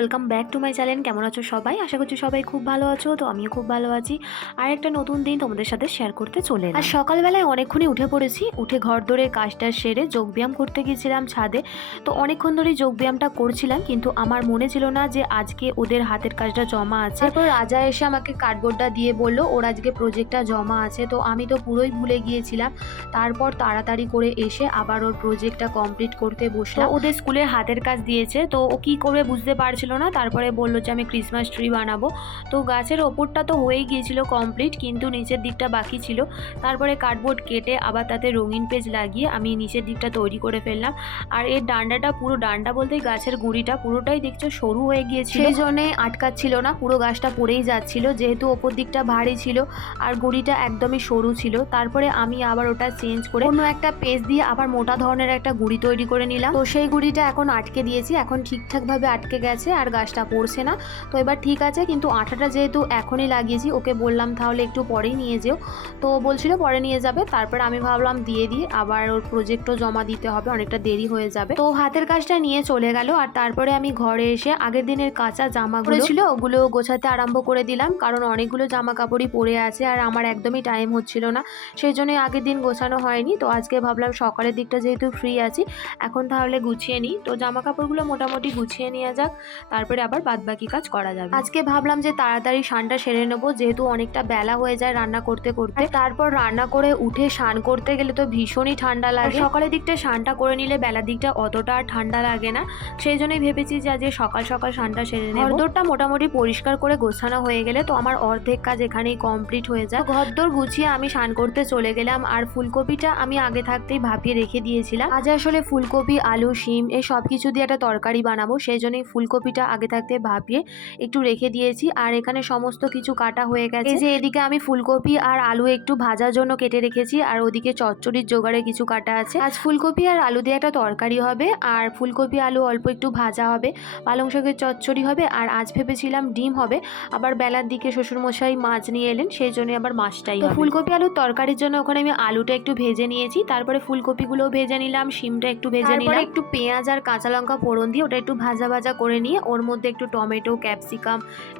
Welcome back to my channel. কেমন আছো সবাই? আশা করছি সবাই খুব ভালো আছো। তো আমিও খুব ভালো আছি। আর একটা নতুন দিন তোমাদের সাথে শেয়ার করতে চলে এলাম। আর সকালবেলায় অনেকক্ষণই উঠে পড়েছি। উঠে ঘর দৌড়ে কাজটা সেরে যোগব্যায়াম করতে গিয়েছিলাম ছাদে। তো অনেকক্ষণ ধরেই যোগব্যায়ামটা করছিলাম, কিন্তু আমার মনে ছিল না যে আজকে ওদের হাতের কাজটা জমা আছে। তারপর রাজা এসে আমাকে কার্ডবোর্ডটা দিয়ে বললো ওর আজকে প্রজেক্টটা জমা আছে। তো আমি তো পুরোই ভুলে গিয়েছিলাম। তারপর তাড়াতাড়ি করে এসে আবার ওর প্রজেক্টটা কমপ্লিট করতে বসলাম। ওদের স্কুলের হাতের কাজ দিয়েছে, তো ও কী করবে বুঝতে পারছিল না। তারপরে বললো যে আমি ক্রিসমাস ট্রি বানাবো। তো গাছের ওপরটা তো হয়েই গিয়েছিল কমপ্লিট, কিন্তু নিচের দিকটা বাকি ছিল। তারপরে কার্ডবোর্ড কেটে আবার তাতে রঙিন পেজ লাগিয়ে আমি নিচের দিকটা তৈরি করে ফেললাম। আর এর ডান্ডাটা, পুরো ডান্ডা বলতে গাছের গুঁড়িটা পুরোটাই দেখছো সরু হয়ে গিয়েছিল, সেই জন্যে আটকাচ্ছিল না, পুরো গাছটা পড়েই যাচ্ছিল, যেহেতু ওপর দিকটা ভারী ছিল আর গুঁড়িটা একদমই সরু ছিল। তারপরে আমি আবার ওটা চেঞ্জ করে অন্য একটা পেজ দিয়ে আবার মোটা ধরনের একটা গুঁড়ি তৈরি করে নিলাম। তো সেই গুঁড়িটা এখন আটকে দিয়েছি, এখন ঠিকঠাকভাবে আটকে গেছে আর গাছটা পড়ছে না। তো এবার ঠিক আছে, কিন্তু আঠাটা যেহেতু এখনই লাগিয়েছি, ওকে বললাম তাহলে একটু পরেই নিয়ে যেও। তো বলছিল পরে নিয়ে যাবে। তারপর আমি ভাবলাম দিয়ে দিই, আবার ওর প্রজেক্টও জমা দিতে হবে, অনেকটা দেরি হয়ে যাবে। তো হাতের কাজটা নিয়ে চলে গেল। আর তারপরে আমি ঘরে এসে আগের দিনের কাঁচা জামাগুলো ছিল ওগুলো গোছাতে আরম্ভ করে দিলাম, কারণ অনেকগুলো জামা কাপড়ই পরে আছে আর আমার একদমই টাইম হচ্ছিল না, সেই জন্যই আগের দিন গোছানো হয়নি। তো আজকে ভাবলাম সকালের দিকটা যেহেতু ফ্রি আছি, এখন তাহলে গুছিয়ে নিই। তো জামা কাপড়গুলো মোটামুটি গুছিয়ে নেওয়া যাক, তারপরে আবার বাদবাকি কাজ করা যাবে। আজকে ভাবলাম যে তাড়াতাড়ি স্নানটা সেরে নেবো, যেহেতু অনেকটা বেলা হয়ে যায় রান্না করতে করতে। তারপর রান্না করে উঠে স্নান করতে গেলে তো ভীষণই ঠান্ডা লাগে। সকালের দিকটা স্নানটা করে নিলে বেলার দিকটা অতটা আর ঠান্ডা লাগে না, সেই জন্যই ভেবেছি যে আজকে সকাল সকাল স্নানটা সেরে নেব। ঘরদোরটা মোটামুটি পরিষ্কার করে গোছানো হয়ে গেলে তো আমার অর্ধেক কাজ এখানেই কমপ্লিট হয়ে যায়। ঘরদোর গুছিয়ে আমি স্নান করতে চলে গেলাম। আর ফুলকপিটা আমি আগে থাকতেই ভাপিয়ে রেখে দিয়েছিলাম। আজ আসলে ফুলকপি, আলু, শিম এই সব কিছু দিয়ে একটা তরকারি বানাবো, সেই জন্যই ফুলকপিটা আগে থাকতে ভাপিয়ে একটু রেখে দিয়েছি। আর এখানে সমস্ত কিছু কাটা হয়ে গেছে। এই যে এদিকে আমি ফুলকপি আর আলু একটু ভাজার জন্য কেটে রেখেছি, আর ওদিকে চচ্চড়ির জোগাড়ে কিছু কাটা আছে। আজ ফুলকপি আর আলু দিয়ে একটা তরকারি হবে, আর ফুলকপি আলু অল্প একটু ভাজা হবে, পালং শাকের চচ্চড়ি হবে, আর আজ ভেবেছিলাম ডিম হবে। আবার বেলার দিকে শ্বশুরমশাই মাছ নিয়ে এলেন, সেই জন্য আবার মাছটাই হবে। ফুলকপি আলুর তরকারির জন্য ওখানে আমি আলুটা একটু ভেজে নিয়েছি, তারপরে ফুলকপিগুলোও ভেজে নিলাম, শিমটা একটু ভেজে নিলাম, একটু পেঁয়াজ আর কাঁচা লঙ্কা ফোড়ন দিয়ে ওটা একটু ভাজা ভাজা করে নিয়ে ওর মধ্যে একটু টমেটো, ক্যাপসিকাম,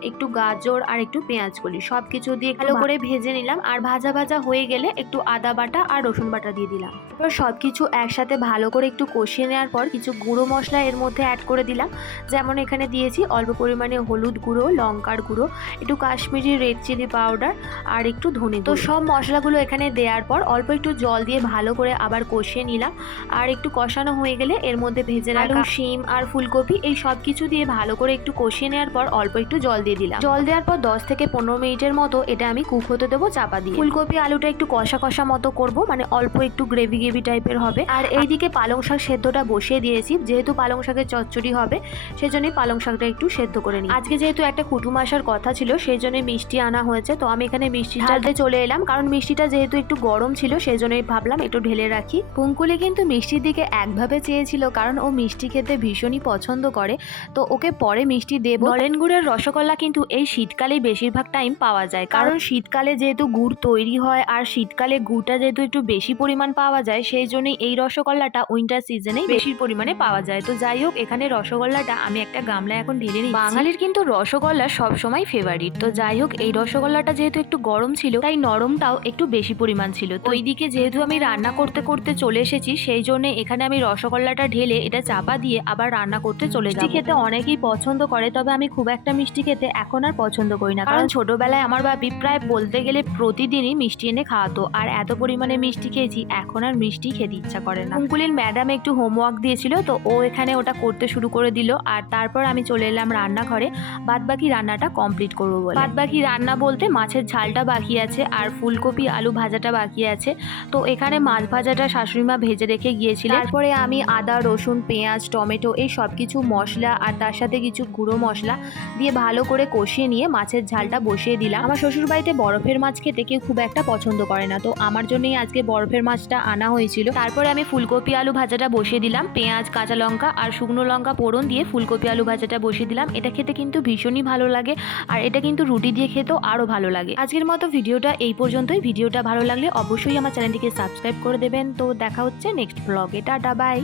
একটু গাজর আর একটু পেঁয়াজ কলি সব কিছু দিয়ে ভালো করে ভেজে নিলাম। আর ভাজা ভাজা হয়ে গেলে একটু আদা বাটা আর রসুন বাটা দিয়ে দিলাম। তারপর সব কিছু একসাথে ভালো করে একটু কষিয়ে নেওয়ার পর কিছু গুঁড়ো মশলা এর মধ্যে অ্যাড করে দিলাম। যেমন এখানে দিয়েছি অল্প পরিমাণে হলুদ গুঁড়ো, লঙ্কার গুঁড়ো, একটু কাশ্মীরি রেড চিলি পাউডার আর একটু ধনে। তো সব মশলাগুলো এখানে দেওয়ার পর অল্প একটু জল দিয়ে ভালো করে আবার কষিয়ে নিলাম। আর একটু কষানো হয়ে গেলে এর মধ্যে ভেজে রাখা শিম আর ফুলকপি এই সব কিছু দিয়ে ভালো করে একটু কষিয়ে নেওয়ার পর অল্প একটু জল দিয়ে দিলাম। জল দেওয়ার পর 10 থেকে 15 মিনিটের মতো এটা আমি কুক হতে দেবো চাপা দিয়ে। ফুলকপি আলুটা একটু কষা কষা মতো করব, মানে অল্প একটু গ্রেভি গ্রেভি টাইপের হবে। আর এইদিকে পালং শাক সেদ্ধটা বসিয়ে দিয়েছি, যেহেতু পালং শাকের চচ্চড়ি হবে সেজন্যই পালং শাকটা একটু সেদ্ধ করে নিই। আজকে যেহেতু একটা কুটুম আসার কথা ছিল, সেই জন্য মিষ্টি আনা হয়েছে। তো আমি এখানে মিষ্টিটাতে চলে এলাম, কারণ মিষ্টিটা যেহেতু একটু গরম ছিল সেই জন্যই ভাবলাম একটু ঢেলে রাখি। পুঙ্কুলি কিন্তু মিষ্টির দিকে একভাবে চেয়েছিল, কারণ ও মিষ্টি খেতে ভীষণই পছন্দ করে। তো ওকে পরে মিষ্টি দেবো। নলেন গুড়ের রসগোল্লা কিন্তু এই শীতকালেই বেশিরভাগ টাইম পাওয়া যায়, কারণ শীতকালে যেহেতু গুড় তৈরি হয় আর শীতকালে গুড়টা যেহেতু একটু বেশি পরিমাণ পাওয়া যায়, সেই জন্যই এই রসগোল্লাটা উইন্টার সিজনেই বেশি পরিমাণে পাওয়া যায়। তো যাই হোক, এখানে রসগোল্লাটা আমি একটা গামলায় এখন ঢেলে নিই। বাঙালির কিন্তু রসগোল্লা সবসময় ফেভারিট। তো যাই হোক, এই রসগোল্লাটা যেহেতু একটু গরম ছিল তাই নরমটাও একটু বেশি পরিমাণ ছিল। তো এইদিকে যেহেতু আমি রান্না করতে করতে চলে এসেছি, সেই জন্য এখানে আমি রসগোল্লাটা ঢেলে এটা চাপা দিয়ে আবার রান্না করতে চলে যাই। খেতে অনেকেই পছন্দ করে, তবে আমি খুব একটা মিষ্টি খেতে এখন আর পছন্দ করি না, কারণ ছোটবেলায় আমার বাপি প্রায় বলতে গেলে প্রতিদিনই মিষ্টি এনে খাওয়াতো, আর এত পরিমাণে মিষ্টি খেয়েছি এখন আর মিষ্টি খেতে ইচ্ছা করে না। কুঙ্কুলির ম্যাডাম একটু হোমওয়ার্ক দিয়েছিল, তো ও এখানে ওটা করতে শুরু করে দিল। আর তারপর আমি চলে এলাম রান্নাঘরে বাদবাকি রান্নাটা কমপ্লিট করবো বলে। বাদবাকি রান্না বলতে মাছের ঝালটা বাকি আছে আর ফুলকপি আলু ভাজাটা বাকি আছে। তো এখানে মাছ ভাজাটা শাশুড়িমা ভেজে রেখে গিয়েছিল। তারপরে আমি আদা, রসুন, পেঁয়াজ, টমেটো এই সব কিছু মশলা আর তার সাথে কিছু গুঁড়ো মশলা দিয়ে ভালো করে কষিয়ে নিয়ে মাছের ঝালটা বসিয়ে দিলাম। আমার শ্বশুর বাড়িতে বরফের মাছ খেতে কেউ খুব একটা পছন্দ করে না, তো আমার জন্যই আজকে বরফের মাছটা আনা হয়েছিল। তারপরে আমি ফুলকপি আলু ভাজাটা বসিয়ে দিলাম, পেঁয়াজ, কাঁচা লঙ্কা আর শুকনো লঙ্কা ফোড়ন দিয়ে ফুলকপি আলু ভাজাটা বসিয়ে দিলাম। এটা খেতে কিন্তু ভীষণই ভালো লাগে, আর এটা কিন্তু রুটি দিয়ে খেতেও আরও ভালো লাগে। আজকের মতো ভিডিওটা এই পর্যন্তই। ভিডিওটা ভালো লাগলে অবশ্যই আমার চ্যানেলটিকে সাবস্ক্রাইব করে দেবেন। তো দেখা হচ্ছে নেক্সট ব্লগে। Tata, by.